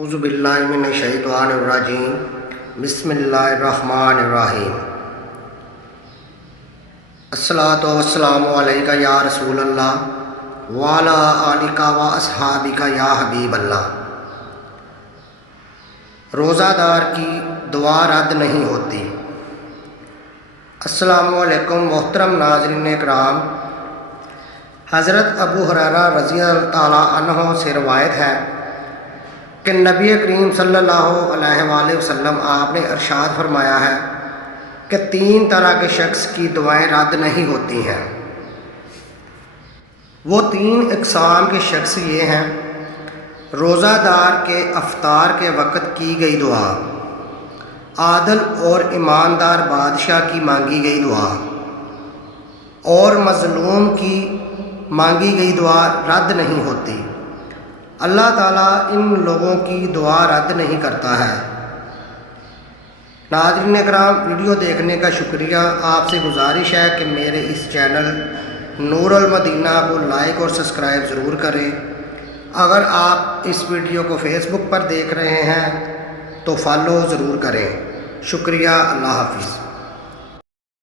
اعوذ باللہ من الشیطان الرجیم بسم اللہ الرحمن الرحیم الصلاۃ والسلام علیکہ یا رسول اللہ وعلی آلکہ و اصحابکہ یا حبیب اللہ۔ روزہ دار کی دعا رد نہیں ہوتی۔ السلام علیکم محترم ناظرین اکرام، حضرت ابو ہریرہ رضی اللہ تعالیٰ عنہ سے روایت ہے کہ نبی کریم صلی اللہ علیہ وآلہ وسلم آپ نے ارشاد فرمایا ہے کہ 3 طرح کے شخص کی دعائیں رد نہیں ہوتی ہیں۔ وہ 3 اقسام کے شخص یہ ہیں: روزہ دار کے افطار کے وقت کی گئی دعا، عادل اور ایماندار بادشاہ کی مانگی گئی دعا، اور مظلوم کی مانگی گئی دعا رد نہیں ہوتی۔ اللہ تعالیٰ ان لوگوں کی دعا رد نہیں کرتا ہے۔ ناظرین اکرام، ویڈیو دیکھنے کا شکریہ۔ آپ سے گزارش ہے کہ میرے اس چینل نور المدینہ کو لائک اور سبسکرائب ضرور کریں۔ اگر آپ اس ویڈیو کو فیس بک پر دیکھ رہے ہیں تو فالو ضرور کریں۔ شکریہ۔ اللہ حافظ۔